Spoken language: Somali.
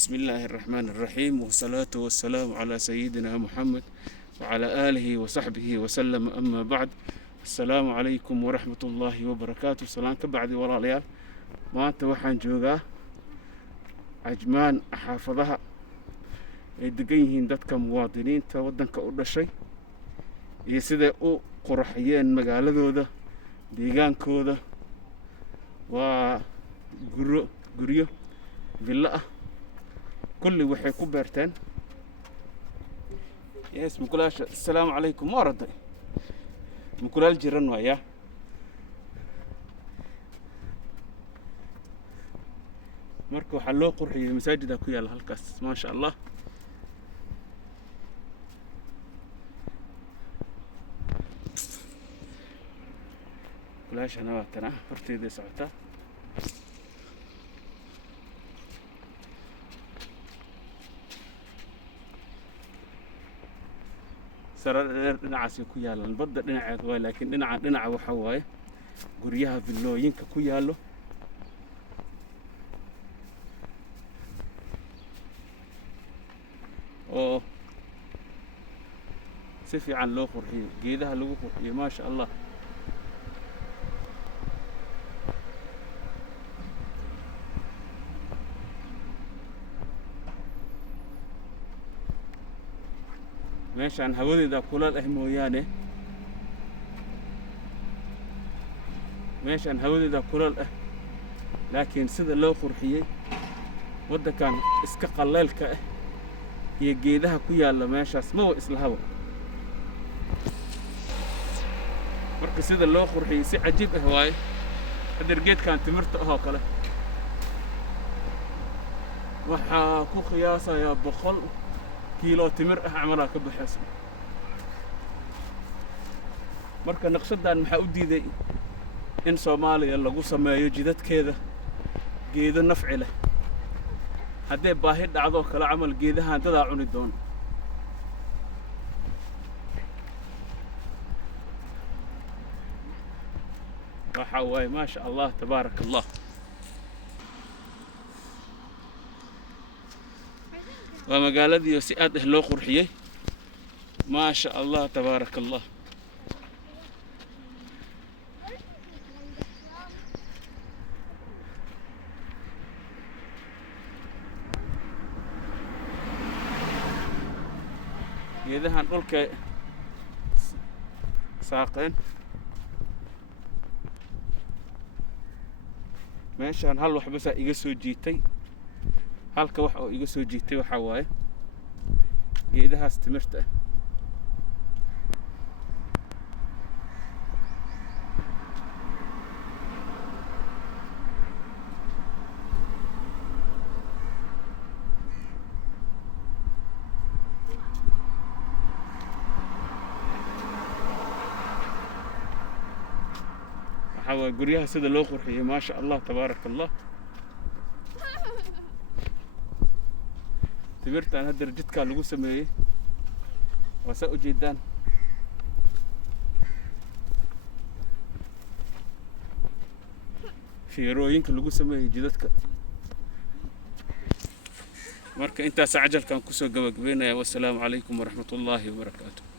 بسم الله الرحمن الرحيم، والصلاة والسلام على سيدنا محمد وعلى آله وصحبه وسلم. أما بعد، السلام عليكم ورحمة الله وبركاته. سلام كبعدي ولا ليال ما أنت وحن جوجا عجمان حافظها يدقيهن دتك مواطنين تودنك أول شيء يسده أو قرحيين مقالة ذوذا ديجان كوذا وجريو فيلا كل وحي كبرتين يس مكلاش. السلام عليكم ورد مكلال جيران ويا مركو حلو قرحي مساجد أكو يلا هالكاس ما شاء الله. كلاش أنا واتنا فرتي دي سعوتا سر dhinacaas ku yaalan badda dhinaceed way, laakiin dhinaca waxa waaye guryaha villooyinka ku yaalo oo si fiican loo qurxiyo, geedaha lagu qurxiyo ma sha Allah. meeshaan hawadeeda kulal ah mooyaane meeshaan hawadeeda kulal ah, laakiin sida loo qurxiyay wadankan iska qaleelka ah iyo geedaha ku yaala meeshaas ma waa isla hawa. marka sida loo qurxiyay si cajiib ah waaye. haddii geedkan timirta ah oo kale waxaa ku qiyaasaya 100 كيلو تمر عمرها كبحس. مركا نقصدان maxaa u diiday in Soomaaliya lagu sameeyo jidad keeda geedo nafci leh. haddii baahi dhacdo kala camal geedaha dada cuni doon. waxa way ma sha Allah tabarakallah. ومقالدي سيئات لو قرحية ما شاء الله تبارك الله. إذا هنقولك ساقين ماشي هنهلوح بس يقصوا جيتي halka wax oo iga soo jiitay waxa waaye geedahaas timirta waxa waaye guryaha sida loo qurxiyay ma sha Allah tabarakallah. timirtaan hadda jidka lagu sameeyay waa soo jeedaan fiirooyinka lagu sameeyay jidadka. marka intaas ajalkan ku soo gabagabeynaya. wassalaamu calaykum waraxmatullaahi wabarakaatuh.